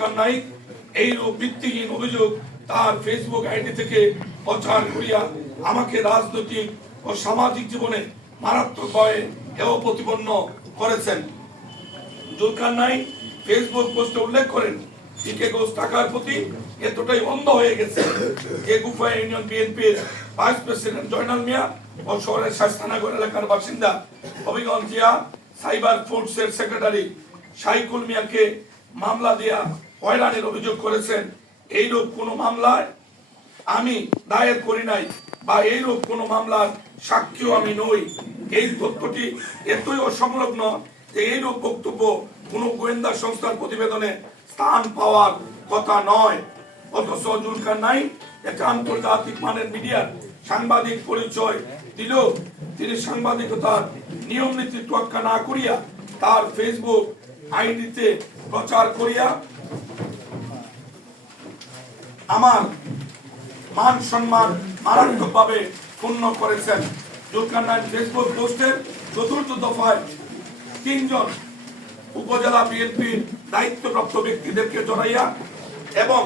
জুলকার নাইক এই ভিত্তিহীন অভিযোগ তার ফেসবুক আইডি থেকে প্রচার করিয়া আমাকে রাজনৈতিক ও সামাজিক জীবনে মারাত্মকভাবে হেয় প্রতিপন্ন করেছেন। জুলকার নাইক ফেসবুক পোস্টে উল্লেখ করেন ঘোষ টাকার প্রতি এতটাই অন্ধ হয়ে গেছে যে গুফা union vice president Joynal Mia ও শহরের শাস্তানগর এলাকার বাসিন্দা হবিগঞ্জ জিয়া, সাইবার ফোর্সের সেক্রেটারি সাইকুল মিয়াকে মামলা দিয়া হয়রানির অভিযোগ করেছেন এই এইরূপ কোনো মামলায় আমি দায়ের করি নাই বা এই এইরূপ কোনো মামলার সাক্ষীও আমি নই। এই তথ্যটি এতই অসংলগ্ন যে এই এইরূপ বক্তব্য কোনো গোয়েন্দা সংস্থার প্রতিবেদনে স্থান পাওয়ার কথা নয়। অথচ জুলকার নাই একটা আন্তর্জাতিক মানের মিডিয়ার সাংবাদিক পরিচয় দিলেও তিনি সাংবাদিকতার নিয়ম নীতি তোয়াক্কা না করিয়া তার ফেসবুক আইডিতে প্রচার করিয়া আমার মান সম্মান মারাত্মকভাবে ক্ষুণ্ণ করেছেন। জুলকারনাইন ফেসবুক পোস্টের চতুর্থ দফায় তিনজন উপজেলা বিএনপির দায়িত্বপ্রাপ্ত ব্যক্তিদেরকে জড়াইয়া এবং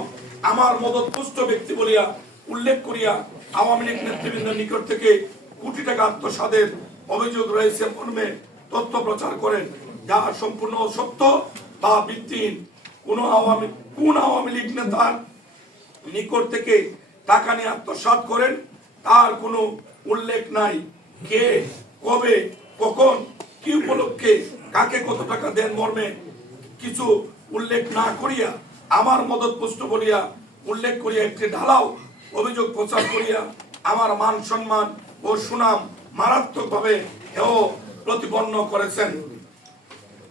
আমার মদতপুষ্ট ব্যক্তি বলিয়া উল্লেখ করিয়া আওয়ামী লীগ নেতৃবৃন্দের নিকট থেকে কোটি টাকা আত্মসাদের অভিযোগ রয়েছে মর্মে তথ্য প্রচার করেন। যা সম্পূর্ণ সত্য বা ভিত্তিহীন। কোন আওয়ামী কোন আওয়ামী লীগ নেতার নিকট থেকে টাকা নিয়ে আত্মসাৎ করেন, তার কোনো উল্লেখ নাই কে, কবে, কখন, কি উপলক্ষে, কাকে কত টাকা দেন মর্মে কিছু উল্লেখ না করিয়া, আমার মদত পুষ্ট বলিয়া উল্লেখ করিয়া একটি ঢালাও অভিযোগ প্রচার করিয়া আমার মান সম্মান ও সুনাম মারাত্মকভাবে এও প্রতিপন্ন করেছেন।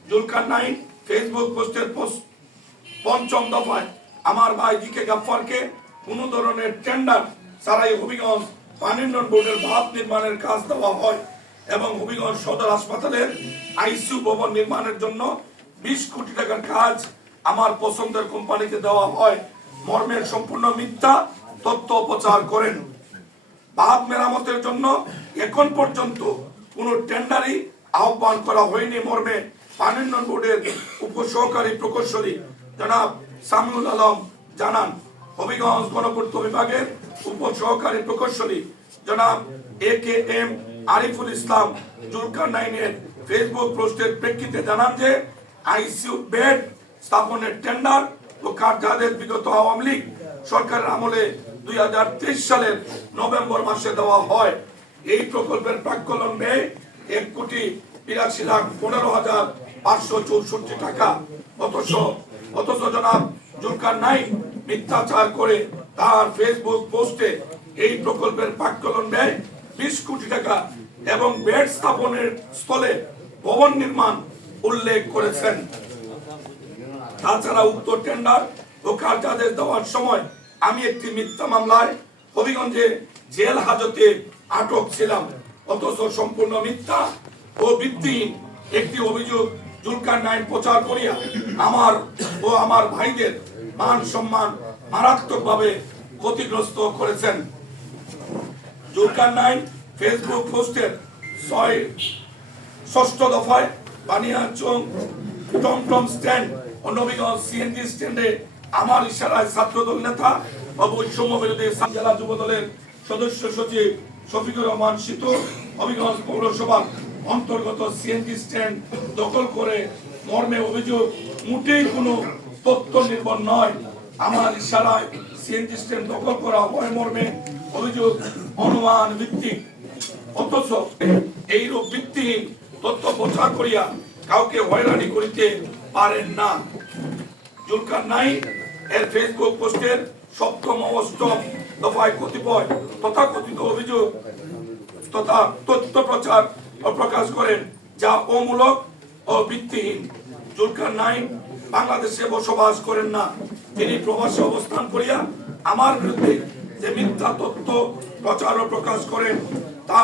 জুলকার নাইন ফেসবুক পোস্টের পোস্ট পঞ্চম দফায় আমার ভাই জি কে গাফফারকে কোন ধরনের টেন্ডার সারাই হবিগঞ্জ পানি উন্নয়ন বোর্ডের ভাত নির্মাণের কাজ দেওয়া হয় এবং হবিগঞ্জ সদর হাসপাতালের আইসিইউ ভবন নির্মাণের জন্য বিশ কোটি টাকার কাজ আমার পছন্দের কোম্পানিকে দেওয়া হয়। মর্মের সম্পূর্ণ মিথ্যা তথ্য প্রচার করেন। বাঁধ মেরামতের জন্য এখন পর্যন্ত কোনো টেন্ডারই আহ্বান করা হয়নি মর্মে। পানি উন্নয়ন বোর্ডের উপসহকারী প্রকৌশলী জনাব সামিউল আলম জানান, হবিগঞ্জ গণপূর্ত বিভাগের উপ সহকারী প্রকৌশলী জনাব A K M Ariful Islam Zulkar নাইনের ফেসবুক পোস্টের প্রেক্ষিতে জানান যে আইসিইউ বেড স্থাপনের টেন্ডার ও কার্যাদেশ বিগত আওয়ামী লীগ সরকারের আমলে দুই হাজার তেইশ সালের নভেম্বর মাসে দেওয়া হয়। এই প্রকল্পের প্রাক্কলন ব্যয় এক কোটি বিরাশি লাখ পনেরো হাজার পাঁচশো চৌষট্টি টাকা। অথচ অথচ জনাব জুলকার নাইক মিথ্যাচার করে তার ফেসবুক পোস্টে এই প্রকল্পের প্রাক্কলন ব্যয় বিশ কোটি টাকা এবং বেড স্থাপনের স্থলে ভবন নির্মাণ উল্লেখ করেছেন। তাছাড়া উক্ত টেন্ডার ও কার্যাদেশ দেওয়ার সময় আমি একটি মিথ্যা মামলায় হবিগঞ্জে জেল হাজতে আটক ছিলাম। অথচ সম্পূর্ণ মিথ্যা ও ভিত্তিহীন একটি অভিযোগ জুলকার নাইন প্রচার করিয়া আমার ও আমার ভাইদের মান সম্মান মারাত্মকভাবে ক্ষতিগ্রস্ত করেছেন। জুলকার নাইন ফেসবুক পোস্টের ছয় ষষ্ঠ দফায় বানিয়াচং টমটম স্ট্যান্ড ও নবীগঞ্জ সিএনজি স্ট্যান্ডে আমার ইশারায় ছাত্রদল নেতা ও বৈষম্য বিরোধী জেলা যুব দলের সদস্য সচিব শফিকুর রহমান সিতু হবিগঞ্জ পৌরসভার অন্তর্গত সিএনজি স্ট্যান্ড দখল করে মর্মে অভিযোগ, মোটেই কোনো তথ্য নির্ভর নয়। আমার ইশারায় সিএনজি স্ট্যান্ড দখল করা হয় মর্মে অভিযোগ, অনুমান ভিত্তিক। অথচ এইরূপ ভিত্তিহীন তথ্য প্রচার করিয়া কাউকে হয়রানি করিতে পারেন না। জুলকার নাই এর ফেসবুক পোস্টের সপ্তম অষ্টম দফায় কতিপয় তথাকথিত অভিযোগ তথা তথ্য প্রচার প্রকাশ করেন, যা অমূলক ও ভিত্তিহীন। জুলকার নাইন, বাংলাদেশে বসবাস করেন না। তিনি প্রবাসে অবস্থান করিয়া আমার বিরুদ্ধে যে মিথ্যা তথ্য, প্রচার ও প্রকাশ করেন, তা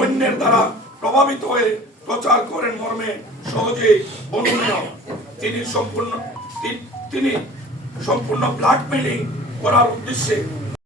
অন্যের দ্বারা প্রভাবিত হয়ে প্রচার করেন মর্মে সহজে অনুমেয় তিনি সম্পূর্ণ তিনি সম্পূর্ণ ব্ল্যাকমেলিং করার উদ্দেশ্যে